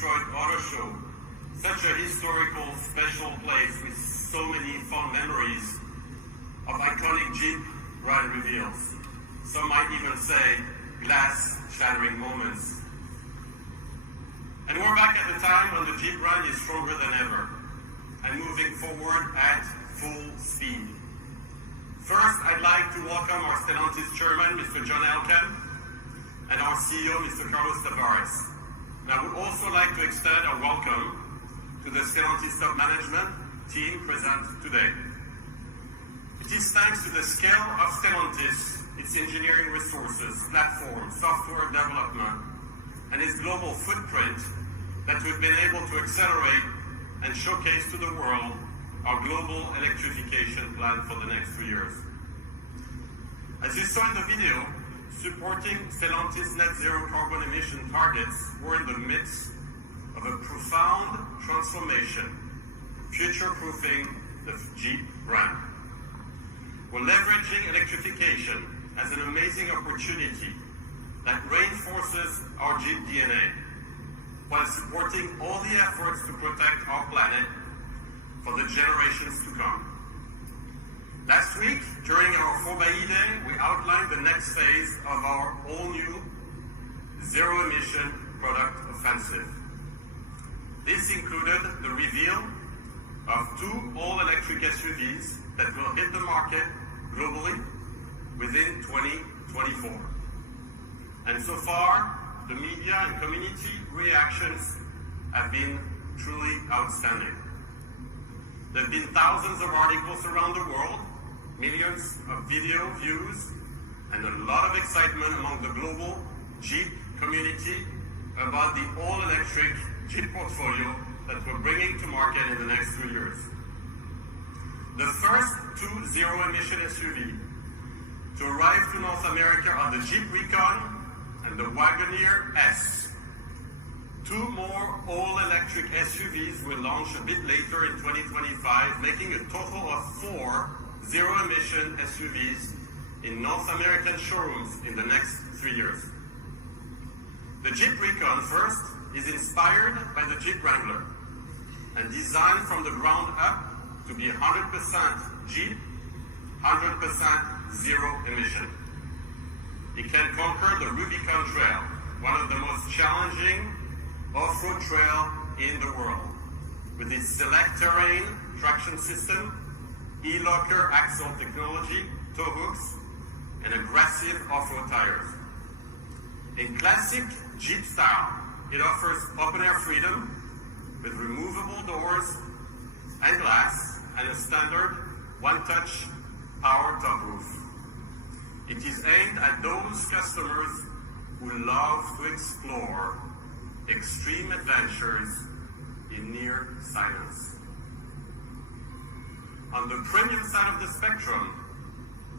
Detroit Auto Show, such a historical, special place with so many fond memories of iconic Jeep ride reveals. Some might even say glass-shattering moments. And we're back at the time when the Jeep brand is stronger than ever and moving forward at full speed. First, I'd like to welcome our Stellantis chairman, Mr. John Elkann, and our CEO, Mr. Carlos Tavares. And I would also like to extend our welcome to the Stellantis top management team present today. It is thanks to the scale of Stellantis, its engineering resources, platform, software development, and its global footprint that we've been able to accelerate and showcase to the world our global electrification plan for the next 3 years. As you saw in the video, supporting Stellantis net zero carbon emission targets, we're in the midst of a profound transformation, future-proofing the Jeep brand. We're leveraging electrification as an amazing opportunity that reinforces our Jeep DNA, while supporting all the efforts to protect our planet for the generations to come. Last week, during our 4xe Day, we outlined the next phase of our all-new zero-emission product offensive. This included the reveal of 2 all-electric SUVs that will hit the market globally within 2024. And so far, the media and community reactions have been truly outstanding. There have been thousands of articles around the world, millions of video views, and a lot of excitement among the global Jeep community about the all-electric Jeep portfolio that we're bringing to market in the next 2 years. The first 2 zero-emission SUV to arrive to North America are the Jeep Recon and the Wagoneer S. 2 more all-electric SUVs will launch a bit later in 2025, making a total of 4 zero-emission SUVs in North American showrooms in the next 3 years. The Jeep Recon first is inspired by the Jeep Wrangler and designed from the ground up to be 100% Jeep, 100% zero emission. It can conquer the Rubicon Trail, one of the most challenging off-road trail in the world, with its select terrain traction system, e-locker axle technology, tow hooks, and aggressive off-road tires. In classic Jeep style, it offers open-air freedom with removable doors and glass and a standard one-touch power top roof. It is aimed at those customers who love to explore extreme adventures in near silence. On the premium side of the spectrum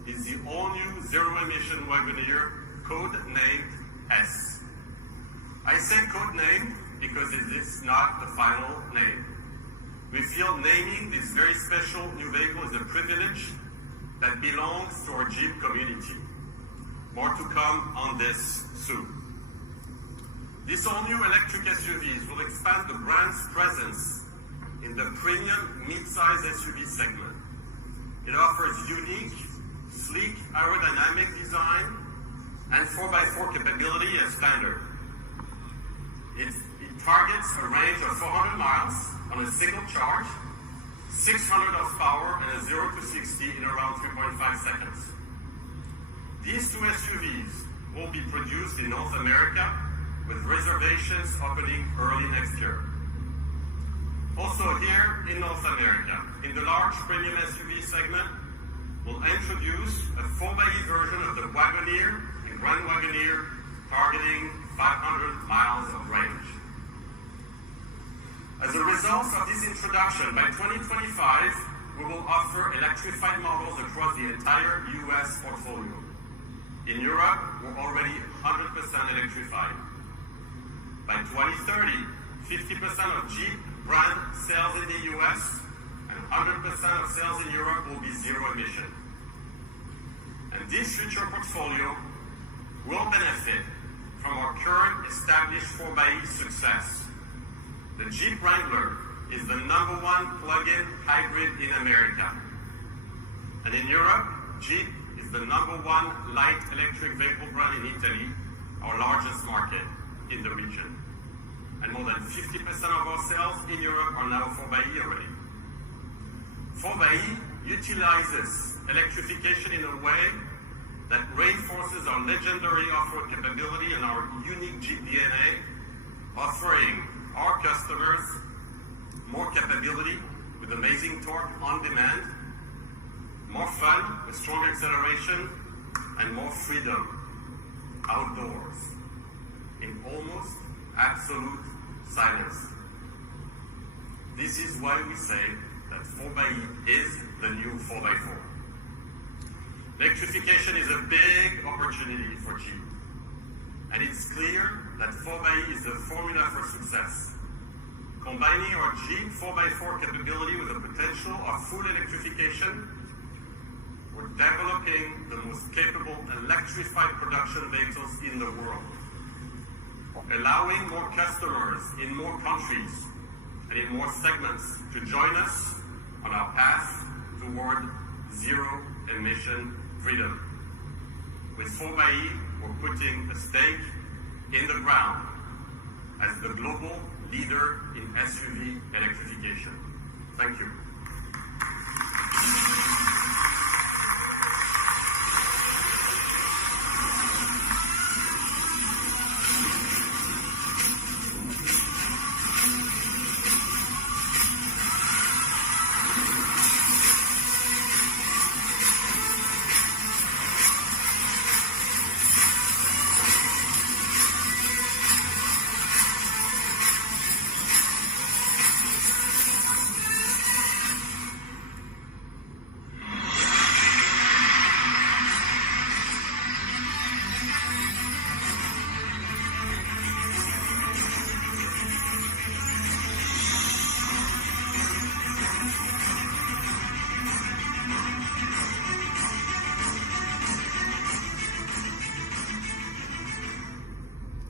is the all-new zero-emission Wagoneer, code-named S. I say code-named because it is not the final name. We feel naming this very special new vehicle is a privilege that belongs to our Jeep community. More to come on this soon. These all-new electric SUVs will expand the brand's presence in the premium mid-size SUV segment. It offers unique, sleek aerodynamic design and 4x4 capability as standard. It targets a range of 400 miles on a single charge, 600 horsepower, and a 0 to 60 in around 3.5 seconds. These 2 SUVs will be produced in North America, with reservations opening early next year. Also here in North America, in the large premium SUV segment, we'll introduce a 4xe version of the Wagoneer and Grand Wagoneer, targeting 500 miles of range. As a result of this introduction, by 2025, we will offer electrified models across the entire US portfolio. In Europe, we're already 100% electrified. By 2030, 50% of Jeep brand sales in the US and 100% of sales in Europe will be zero emission. And this future portfolio will benefit from our current established 4xe success, The Jeep Wrangler is the #1 plug-in hybrid in America. And in Europe, Jeep is the #1 light electric vehicle brand in Italy, our largest market in the region. And more than 50% of our sales in Europe are now 4xe already. 4xe utilizes electrification in a way that reinforces our legendary off-road capability and our unique Jeep DNA, offering our customers more capability with amazing torque on demand, more fun with strong acceleration, and more freedom outdoors in almost absolute silence. This is why we say that 4xe is the new 4x4. Electrification is a big opportunity for Jeep, and it's clear that 4xe is the formula for success. Combining our Jeep 4x4 capability with the potential of full electrification, we're developing the most capable electrified production vehicles in the world, allowing more customers in more countries and in more segments to join us on our path toward zero emission freedom. With 4xe, we're putting a stake in the ground as the global leader in SUV electrification. Thank you.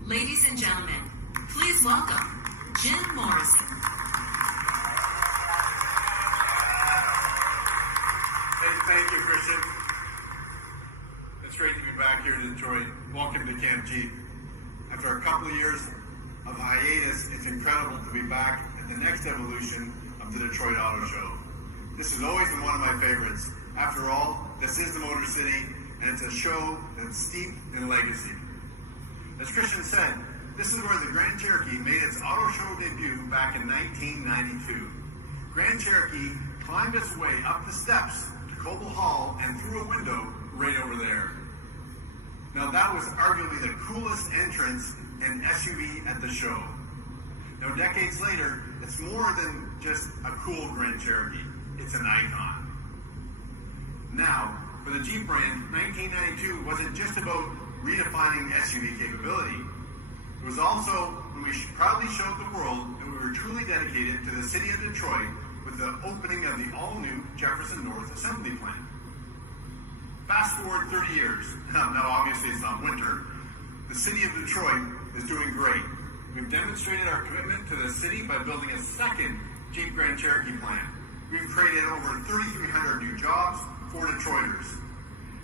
Ladies and gentlemen, please welcome Jim Morrison. Thank you, Christian. It's great to be back here in Detroit. Welcome to Camp Jeep. After a couple of years of hiatus, it's incredible to be back at the next evolution of the Detroit Auto Show. This has always been one of my favorites. After all, this is the Motor City, and it's a show that's steeped in legacy. As Christian said, this is where the Grand Cherokee made its auto show debut back in 1992. Grand Cherokee climbed its way up the steps to Coble Hall and through a window right over there. Now that was arguably the coolest entrance and SUV at the show. Now decades later, it's more than just a cool Grand Cherokee. It's an icon. Now, for the Jeep brand, 1992 wasn't just about redefining SUV capability. It was also when we proudly showed the world that we were truly dedicated to the city of Detroit with the opening of the all-new Jefferson North Assembly Plant. Fast forward 30 years. Now obviously it's not winter. The city of Detroit is doing great. We've demonstrated our commitment to the city by building a second Jeep Grand Cherokee plant. We've created over 3,300 new jobs for Detroiters.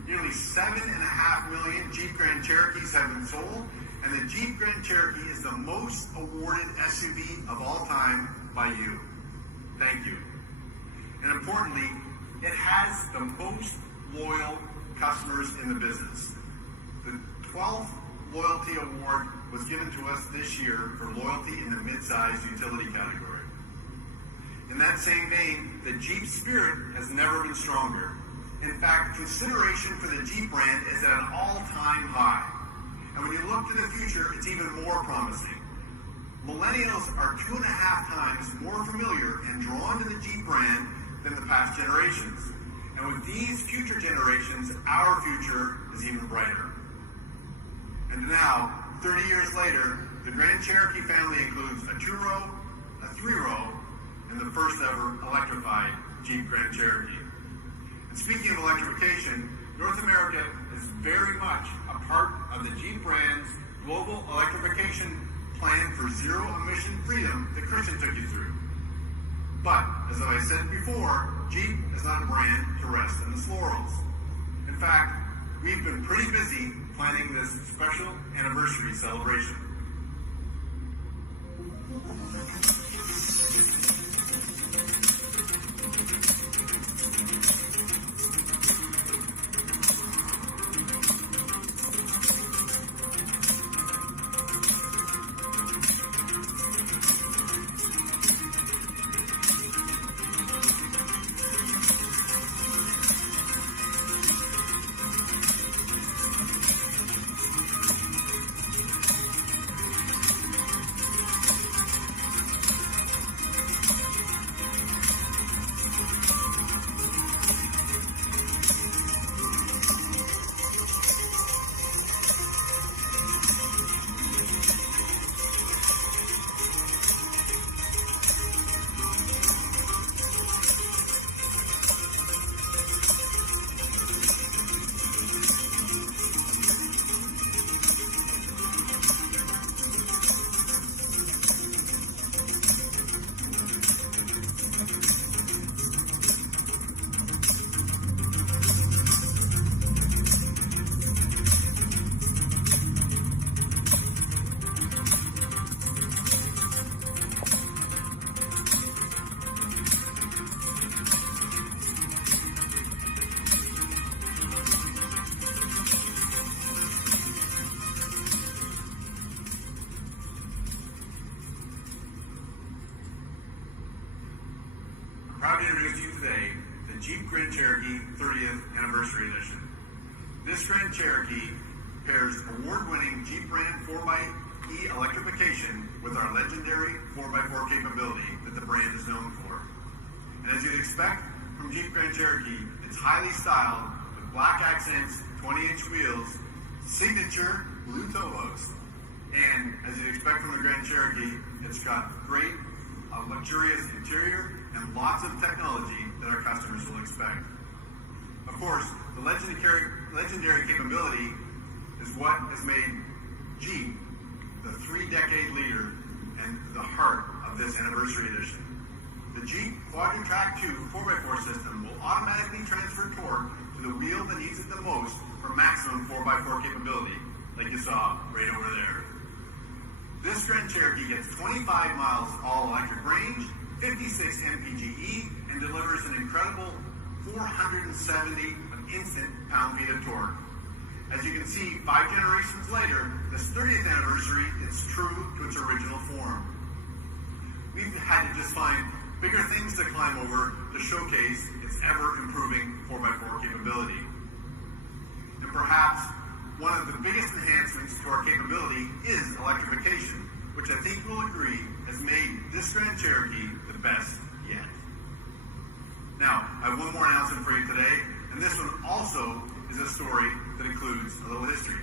Nearly 7.5 million Jeep Grand Cherokees have been sold, and the Jeep Grand Cherokee is the most awarded SUV of all time by you. Thank you. And importantly, it has the most loyal customers in the business. The 12th Loyalty Award was given to us this year for loyalty in the mid-size utility category. In that same vein, the Jeep spirit has never been stronger. In fact, consideration for the Jeep brand is at an all-time high. And when you look to the future, it's even more promising. Millennials are 2.5 times more familiar and drawn to the Jeep brand than the past generations. And with these future generations, our future is even brighter. And now, 30 years later, the Grand Cherokee family includes a 2-row, a 3-row, and the first ever electrified Jeep Grand Cherokee. Speaking of electrification, North America is very much a part of the Jeep brand's global electrification plan for zero-emission freedom that Christian took you through. But, as I said before, Jeep is not a brand to rest in its laurels. In fact, we've been pretty busy planning this special anniversary celebration. Proud to introduce you today the Jeep Grand Cherokee 30th Anniversary Edition. This Grand Cherokee pairs award-winning Jeep brand 4xe electrification with our legendary 4x4 capability that the brand is known for. And as you'd expect from Jeep Grand Cherokee, it's highly styled with black accents, 20-inch wheels, signature blue tow hooks, and as you'd expect from the Grand Cherokee, it's got great luxurious interior and lots of technology that our customers will expect. Of course, the legendary capability is what has made Jeep the 3-decade leader and the heart of this anniversary edition. The Jeep Quadra-Track 2 4x4 system will automatically transfer torque to the wheel that needs it the most for maximum 4x4 capability, like you saw right over there. This Grand Cherokee gets 25 miles all-electric range, 56 mpge, and delivers an incredible 470 instant pound-feet of torque. As you can see, 5 generations later, this 30th anniversary is true to its original form. We've had to just find bigger things to climb over to showcase its ever-improving 4x4 capability. And perhaps one of the biggest enhancements to our capability is electrification, which I think we'll agree has made this Grand Cherokee the best yet. Now, I have one more announcement for you today, and this one also is a story that includes a little history.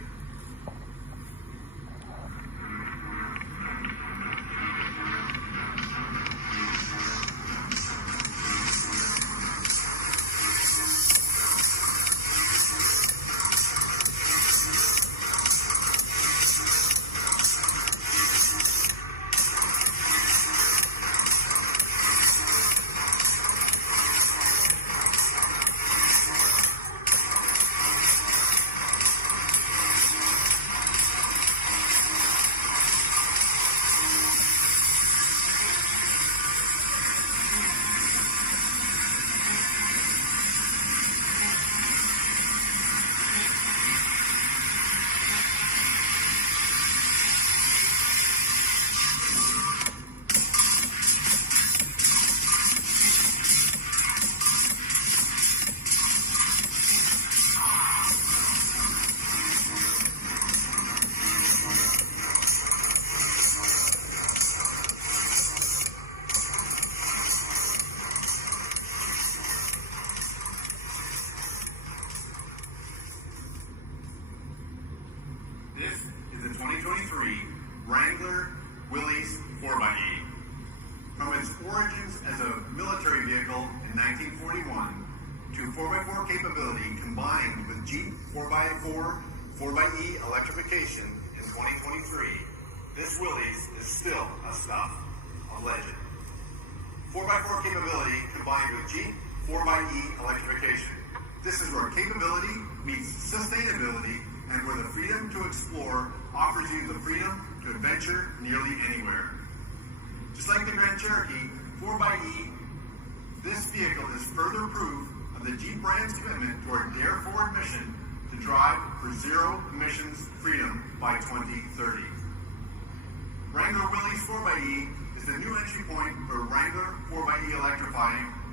This is the 2023 Wrangler Willys 4xe. From its origins as a military vehicle in 1941 to 4x4 capability combined with Jeep 4x4 4xe electrification in 2023, this Willys is still a stuff of legend. 4x4 capability combined with Jeep 4xe electrification. This is where capability meets sustainability and where the freedom to explore offers you the freedom to adventure nearly anywhere. Just like the Grand Cherokee 4xe, this vehicle is further proof of the Jeep brand's commitment to our Dare Forward mission to drive for zero emissions freedom by 2030. Wrangler Willys 4xe is the new entry point for Wrangler 4xe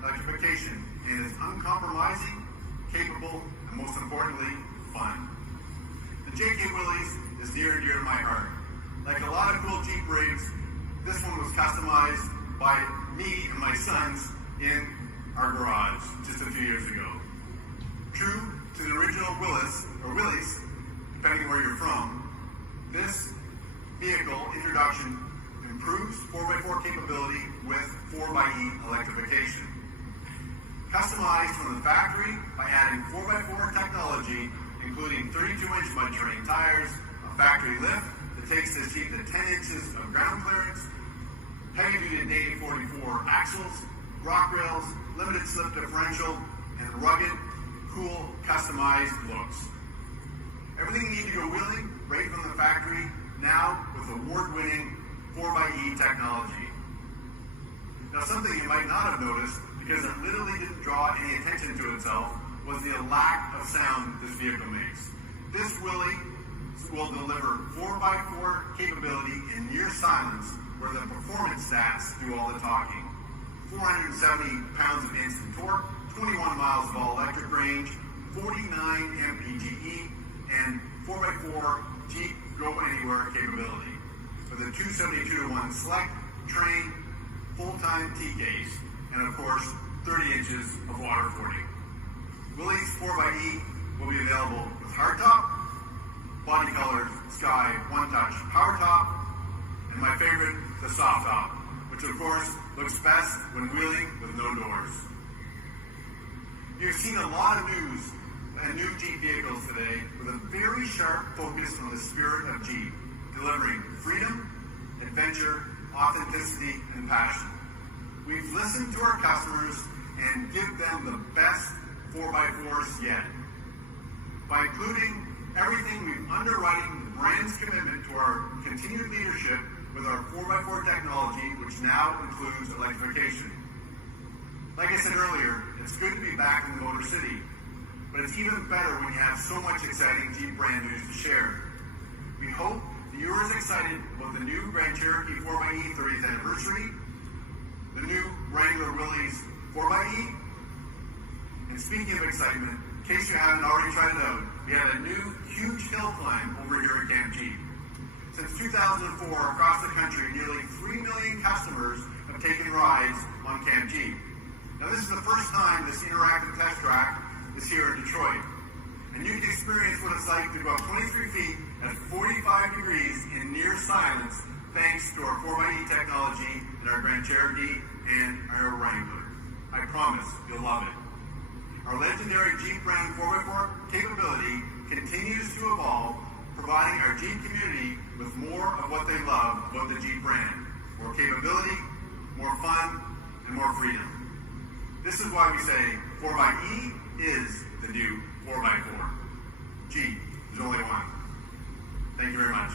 electrification and is uncompromising, capable, and most importantly, fun. The JK Willys is near and dear to my heart. Like a lot of cool Jeep rigs, this one was customized by me and my sons in our garage just a few years ago. True to the original Willys, depending where you're from, this vehicle introduction improves 4x4 capability with 4xe electrification. Customized from the factory by adding 4x4 technology, including 32-inch mud terrain tires, a factory lift that takes this Jeep to 10 inches of ground clearance, heavy-duty Navy 44 axles, rock rails, limited slip differential, and rugged, cool, customized looks. Everything you need to go wheeling right from the factory, now with award-winning 4xe technology. Now, something you might not have noticed, because it literally didn't draw any attention to itself, was the lack of sound this vehicle makes. This Willys will deliver 4x4 capability in near silence, where the performance stats do all the talking. 470 pounds of instant torque, 21 miles of all-electric range, 49 mpge, and 4x4 Jeep go-anywhere capability. With a 272-to-1 select, train, full-time T-case, and of course, 30 inches of water footing. Willys 4xe will be available with hardtop, body color sky one-touch power top, and my favorite, the soft top, which of course looks best when wheeling with no doors. You've seen a lot of news and new Jeep vehicles today with a very sharp focus on the spirit of Jeep, delivering freedom, adventure, authenticity, and passion. We've listened to our customers and give them the best 4x4s yet. By including everything, we've underwriting the brand's commitment to our continued leadership with our 4x4 technology, which now includes electrification. Like I said earlier, it's good to be back in the Motor City, but it's even better when you have so much exciting Jeep brand news to share. We hope that you are as excited about the new Grand Cherokee 4xe 30th anniversary, the new Wrangler Willys 4xe, and speaking of excitement, in case you haven't already tried it out, we have a new huge hill climb over here at Camp Jeep. Since 2004, across the country, nearly 3 million customers have taken rides on Camp Jeep. Now, this is the first time this interactive test track is here in Detroit. And you can experience what it's like to go up 23 feet at 45 degrees in near silence, thanks to our 4xe technology in our Grand Cherokee and our Wrangler. I promise you'll love it. Our legendary Jeep brand 4x4 capability continues to evolve, providing our Jeep community with more of what they love about the Jeep brand. More capability, more fun, and more freedom. This is why we say 4xe is the new 4x4. Jeep, there's only one. Thank you very much.